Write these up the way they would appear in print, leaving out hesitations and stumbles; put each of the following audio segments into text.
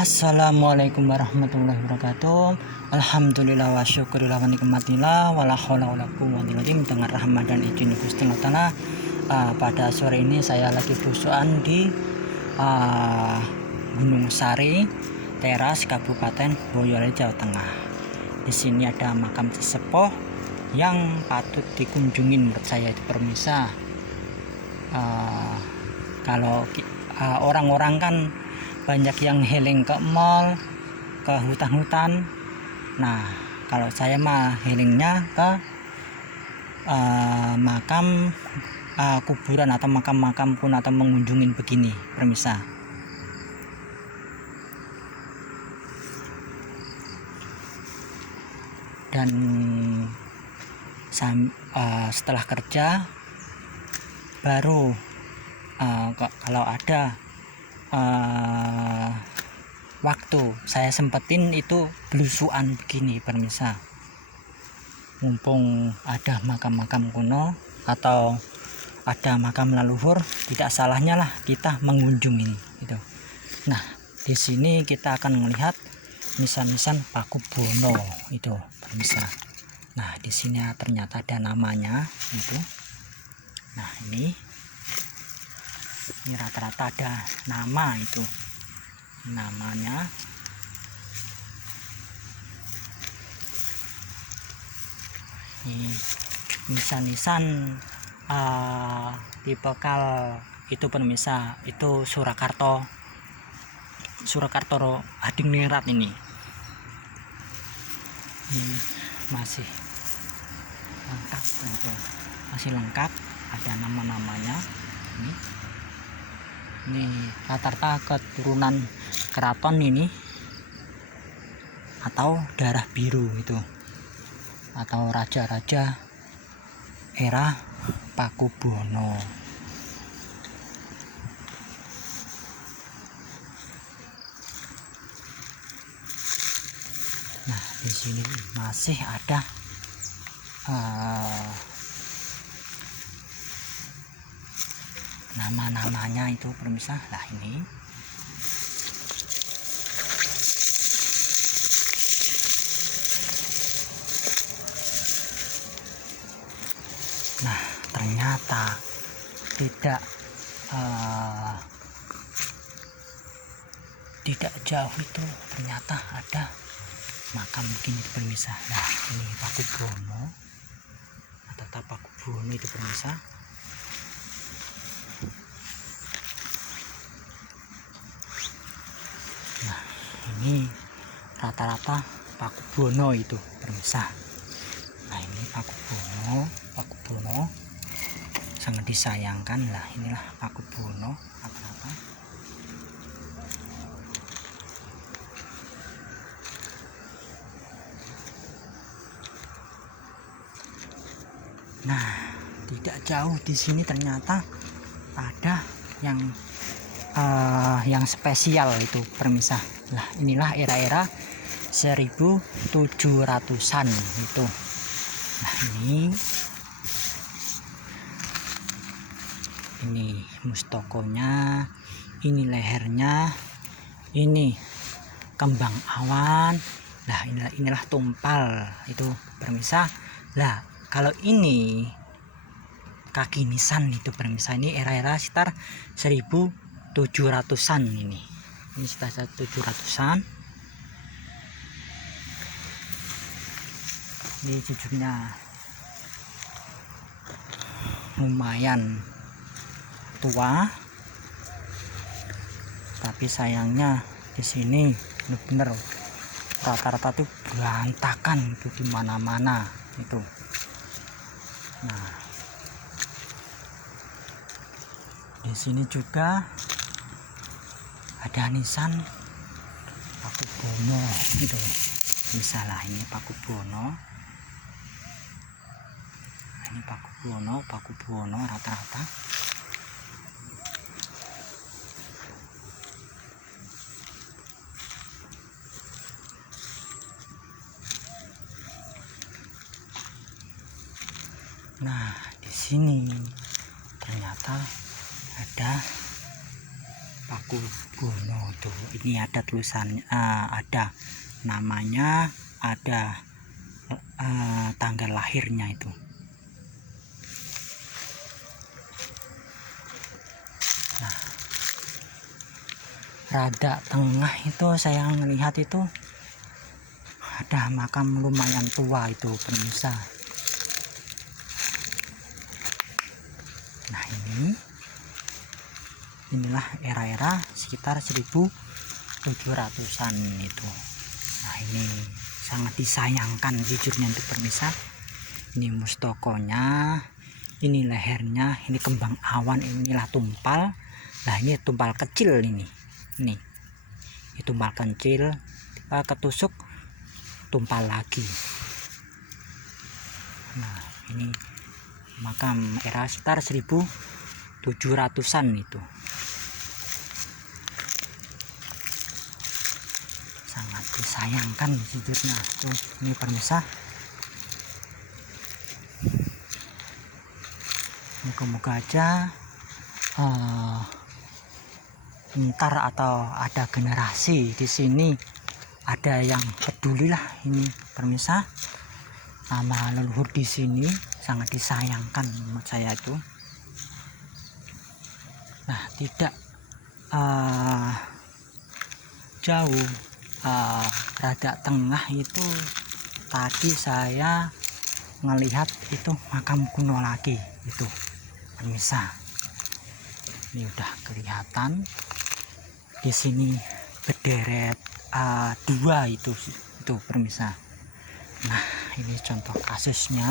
Assalamualaikum warahmatullahi wabarakatuh. Alhamdulillah wa syukurillah wa nikmatillah wala haula wala quwwata illa billah dengan rahmat dan izin Gusti Allah. Pada sore ini saya lagi busukan di Gunung Sari, Teras, Kabupaten Boyolali, Jawa Tengah. Di sini ada makam sesepuh yang patut dikunjungi menurut saya itu permisa. Kalau orang-orang kan banyak yang healing ke mall, ke hutan-hutan. Nah, kalau saya mah healingnya ke makam kuburan atau makam-makam pun atau mengunjungin begini, permisa. Dan setelah kerja baru kalau ada waktu saya sempetin itu belusuan begini permisa, mumpung ada makam-makam kuno atau ada makam leluhur, tidak salahnya lah kita mengunjungi itu. Nah, di sini kita akan melihat nisan-nisan Pakubono itu permisa. Nah, di sini ternyata ada namanya itu. Nah, ini rata-rata ada nama itu, namanya. Ini nisan-nisan tipikal itu permisa, itu Surakarta Hadingnerat ini masih lengkap itu. Masih lengkap, ada nama-namanya. Ini rata-rata keturunan keraton ini atau darah biru itu, atau raja-raja era Pakubono. Nah, di sini masih ada nama-namanya itu permisa. Lah ini nah, ternyata tidak jauh itu ternyata ada makam begini permisa. Nah, ini Pakubono atau Pakubono itu permisa. Nah, ini rata-rata Pakubono itu permisa. Nah, ini Pakubono sangat disayangkan lah. Inilah Pakubono rata-rata. Nah, tidak jauh di sini ternyata ada yang spesial itu permisa. Nah, inilah era-era 1700-an itu. Nah, ini mustokonya, ini lehernya, ini kembang awan. Nah, inilah tumpal itu permisa. Lah, kalau ini kaki nisan itu permisa, ini era-era sekitar 1700-an ini sekitar 1700-an. Ini jujurnya lumayan tua, tapi sayangnya di sini bener-bener rata-rata tuh berantakan itu di mana-mana itu. Nah, di sini juga ada nisan Pakubono itu. Misalnya ini Pakubono. Ini Pakubono rata-rata. Nah, di sini ternyata ada Pakubono itu. Ini ada tulisannya, ada namanya, ada tanggal lahirnya itu. Nah, rada tengah itu saya melihat itu ada makam lumayan tua itu pemirsa. Nah, inilah era-era sekitar 1700-an itu. Nah, ini sangat disayangkan jujurnya untuk pemirsa. Ini mustokonya, ini lehernya, ini kembang awan, inilah tumpal. Nah, ini tumpal kecil ini tumpal kecil, ketusuk tumpal lagi. Nah, ini makam era sekitar 1700-an itu. Sangat disayangkan jujurnya. Ini pemirsa, moga-moga aja ntar atau ada generasi di sini ada yang peduli lah ini pemirsa, nama leluhur di sini sangat disayangkan menurut saya itu. Nah, tidak jauh rada tengah itu tadi saya melihat itu makam kuno lagi itu pemirsa. Ini udah kelihatan di sini berderet dua itu pemirsa. Nah, ini contoh kasusnya.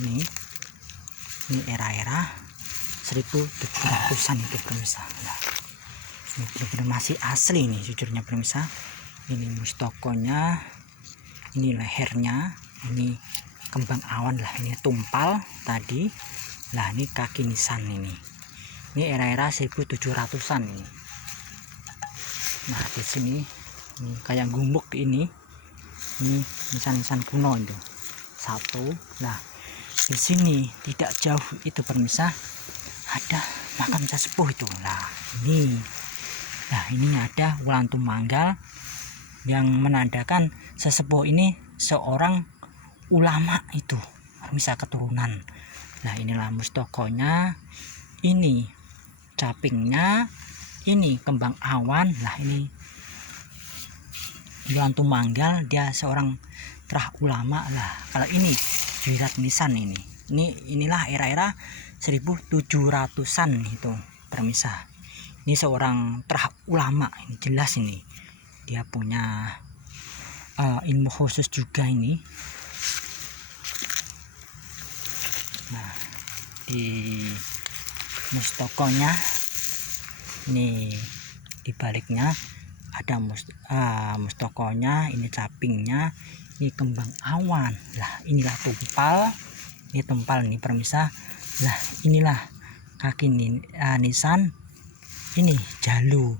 Ini era-era 1700-an itu pemirsa. Nah, ini benar-benar masih asli nih jujurnya pemirsa. Ini mustokonya, ini lehernya, ini kembang awan lah, ini tumpal tadi lah, ini kaki nisan ini era-era 1700-an ini. Nah, di sini ini kayak gumbuk ini nisan-nisan kuno itu satu. Nah, di sini tidak jauh itu pemirsa ada makam sesepuh itu. Nah, ini ada wulan tumanggal yang menandakan sesepuh ini seorang ulama itu pemirsa, keturunan. Nah, inilah mustokonya, ini capingnya, ini kembang awan. Nah, ini wulan tumanggal, dia seorang terah ulama lah. Kalau ini jirat nisan inilah era-era 1700-an itu pemirsa. Ini seorang terah ulama, ini jelas ini dia punya ilmu khusus juga ini. Nah, di mustokonya ini di baliknya ada mustokonya, ini capingnya, ini kembang awan. Lah, inilah tumpal, ini tumpal nih pemirsa. Lah, inilah kaki nisan, ini jalu.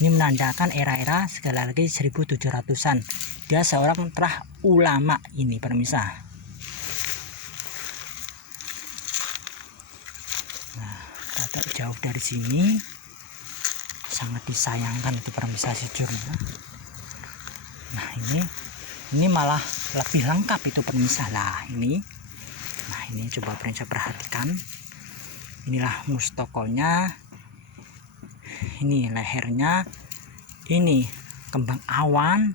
Ini menandakan era-era sekali lagi 1700-an. Dia seorang terah ulama ini pemirsa. Nah, agak jauh dari sini sangat disayangkan itu pemirsa sejujurnya. Nah, ini malah lebih lengkap itu pemirsa lah ini. Nah, ini coba pemirsa perhatikan. Inilah mustokonya, ini lehernya, ini kembang awan.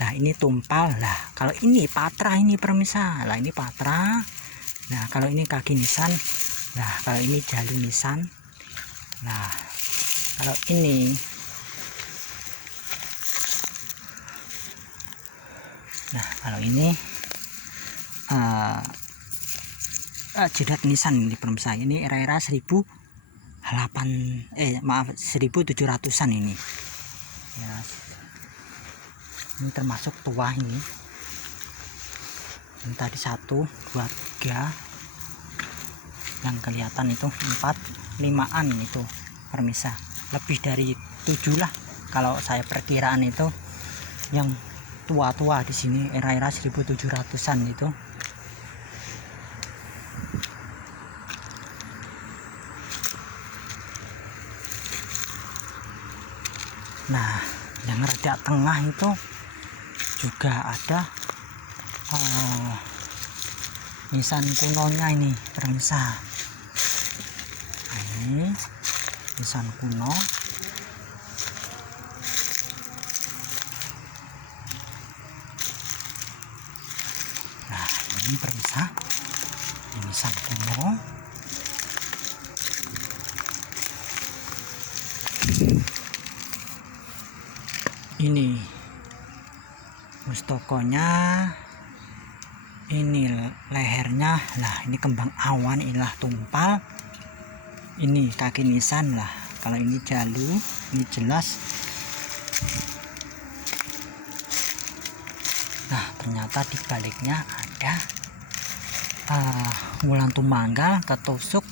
Nah, ini tumpal. Lah, kalau ini patra ini pemirsa. Lah, ini patra. Nah, kalau ini kaki nisan. Nah, kalau ini jalu nisan. Nah, kalau ini jidat nisan ini pemirsa. Ini era-era 1700-an ini ya. Ini termasuk tua ini tadi 1, 2, 3 yang kelihatan itu 4, 5-an itu pemirsa. Lebih dari 7 lah kalau saya perkiraan itu yang tua-tua di sini era-era 1700-an itu. Nah, yang rada tengah itu juga ada nisan kunonya ini pemirsa. Nah, ini nisan kuno. Nah, ini pemirsa, ini nisan kuno. Ini mustokonya, ini lehernya lah, ini kembang awan, inilah tumpal, ini kaki nisan lah. Kalau ini jalu, ini jelas. Nah, ternyata di baliknya ada wulan tumanggal ketusuk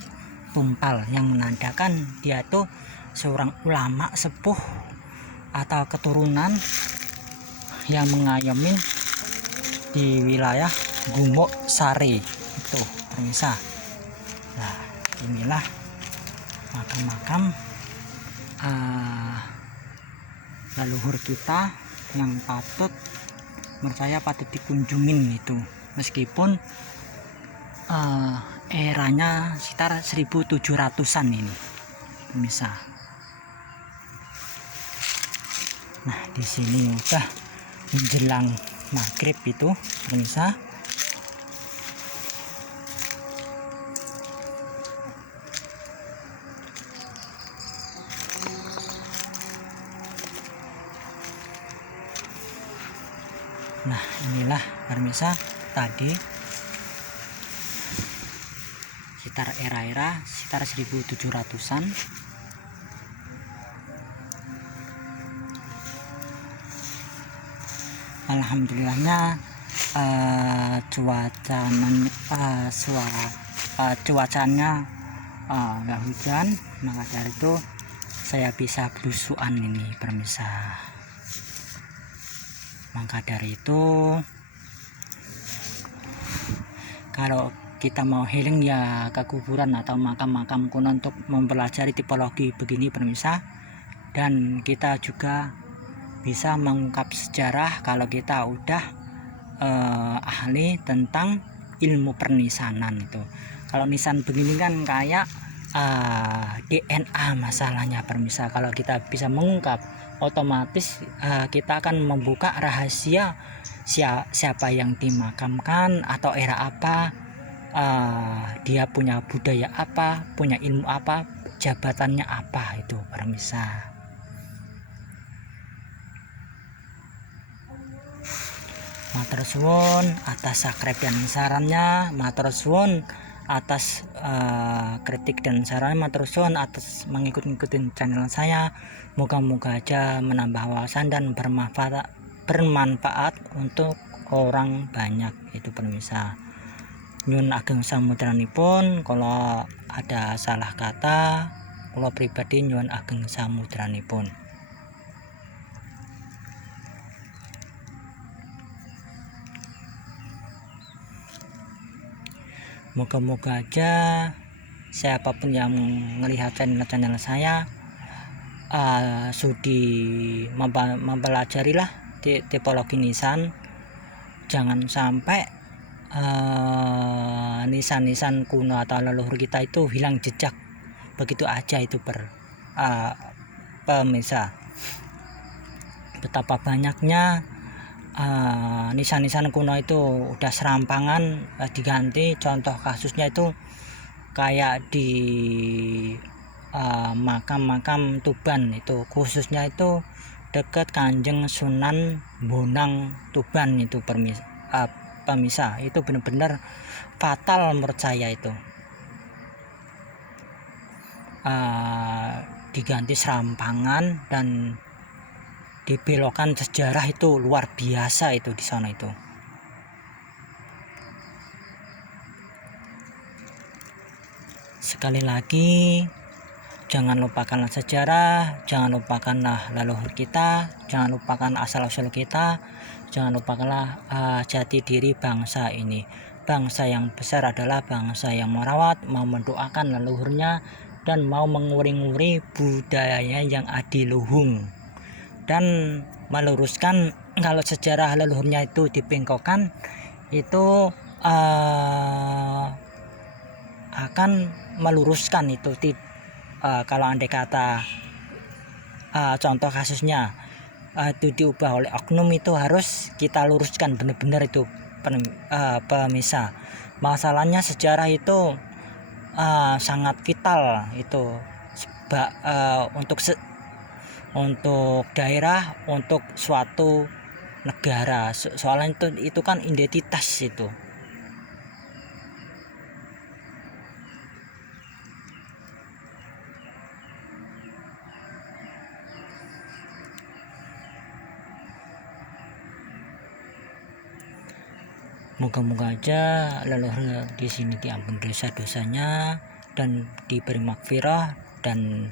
tumpal, yang menandakan dia tuh seorang ulama sepuh atau keturunan yang mengayomin di wilayah Gumuk Sari itu pemirsa. Nah, inilah makam-makam leluhur kita yang patut dikunjungin itu, meskipun eranya sekitar 1700-an ini pemirsa. Nah, di sini udah menjelang maghrib itu pemirsa. Nah, inilah pemirsa tadi sekitar era-era sekitar 1700-an. Alhamdulillahnya cuacanya nggak hujan, maka dari itu saya bisa belusuan ini pemirsa. Maka dari itu kalau kita mau healing ya ke kuburan atau makam-makam kuno untuk mempelajari tipologi begini pemirsa. Dan kita juga bisa mengungkap sejarah kalau kita udah ahli tentang ilmu pernisanan itu. Kalau nisan begini kan kayak DNA masalahnya pemirsa. Kalau kita bisa mengungkap, otomatis kita akan membuka rahasia siapa yang dimakamkan atau era apa, dia punya budaya apa, punya ilmu apa, jabatannya apa, itu pemirsa. Matur suwun atas subscribe dan sarannya, matur suwun atas kritik dan sarannya, matur suwun atas mengikutin channel saya. Moga-moga aja menambah wawasan dan bermanfaat untuk orang banyak itu pemirsa. Nyun ageng samudranipun, kalau ada salah kata kalau pribadi nyun ageng samudranipun. Moga-moga aja siapapun yang melihat channel saya sudi mempelajari lah tipologi nisan. Jangan sampai nisan-nisan kuno atau leluhur kita itu hilang jejak begitu aja itu pemirsa. Betapa banyaknya nisan-nisan kuno itu udah serampangan diganti. Contoh kasusnya itu kayak di makam-makam Tuban itu, khususnya itu dekat Kanjeng Sunan Bonang Tuban itu pemirsa. Itu benar-benar fatal menurut saya itu. Diganti serampangan dan dibelokkan sejarah itu luar biasa itu di sana itu. Sekali lagi, jangan lupakanlah sejarah, jangan lupakanlah leluhur kita, jangan lupakan asal-usul kita, jangan lupakanlah jati diri bangsa ini. Bangsa yang besar adalah bangsa yang merawat, mau mendoakan leluhurnya, dan mau menguri-nguri budayanya yang adiluhung. dan meluruskan kalau sejarah leluhurnya itu dibengkokkan, itu akan meluruskan itu. Kalau andai kata contoh kasusnya itu diubah oleh oknum, itu harus kita luruskan benar-benar itu pemirsa. Masalahnya sejarah itu sangat vital itu untuk daerah, untuk suatu negara, soalnya itu kan identitas itu. Moga-moga aja leluhur di sini diampuni dosa-dosanya dan diberi maghfirah dan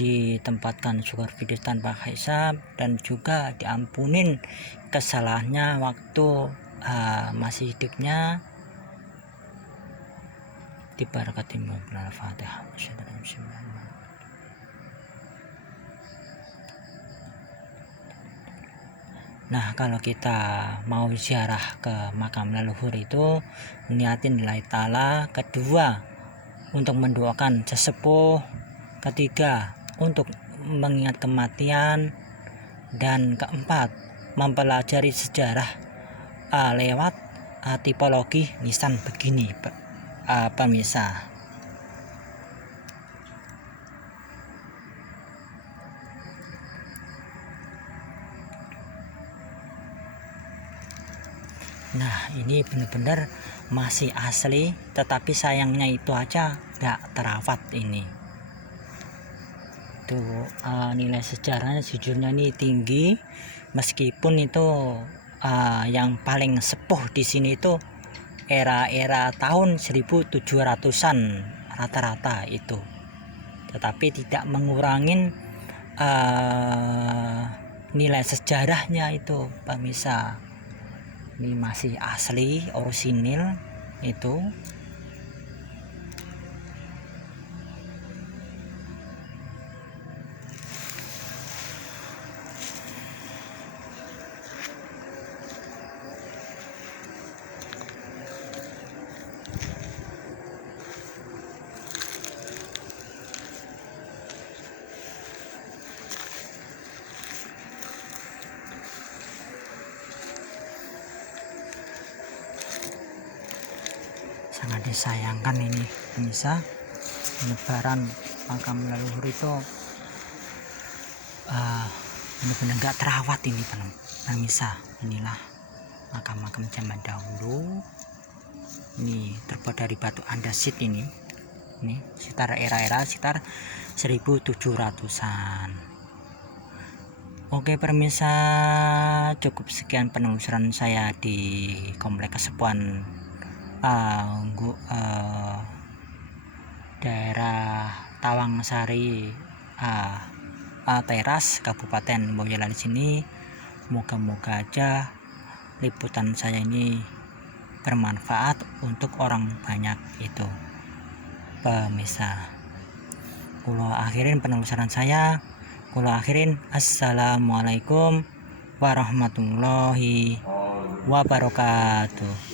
ditempatkan syukur video tanpa hisab, dan juga diampunin kesalahannya waktu masih hidupnya. Dibarakatimu Al-Fatihah. Nah, kalau kita mau ziarah ke makam leluhur itu niatin lillahi ta'ala, kedua untuk mendoakan sesepuh, ketiga untuk mengingat kematian, dan keempat mempelajari sejarah lewat tipologi nisan begini pemirsa. Nah, ini benar-benar masih asli, tetapi sayangnya itu aja nggak terawat ini. Tuh nilai sejarahnya sejujurnya ini tinggi, meskipun itu yang paling sepuh di sini itu era tahun 1700-an rata-rata itu, tetapi tidak mengurangin nilai sejarahnya itu pemirsa. Ini masih asli orisinil itu. Sangat disayangkan ini pemirsa, penyebaran makam leluhur itu benar-benar nggak terawat ini pemirsa. Inilah makam-makam zaman dahulu, ini terbuat dari batu andesit ini sekitar era sekitar 1700-an. Oke pemirsa, cukup sekian penelusuran saya di Komplek Kasepuan daerah Tawangsari Teras, Kabupaten Boyolali sini. Moga-moga aja liputan saya ini bermanfaat untuk orang banyak itu pemirsa. Kula akhirin penelusuran saya. Kula akhirin, assalamualaikum warahmatullahi wabarakatuh.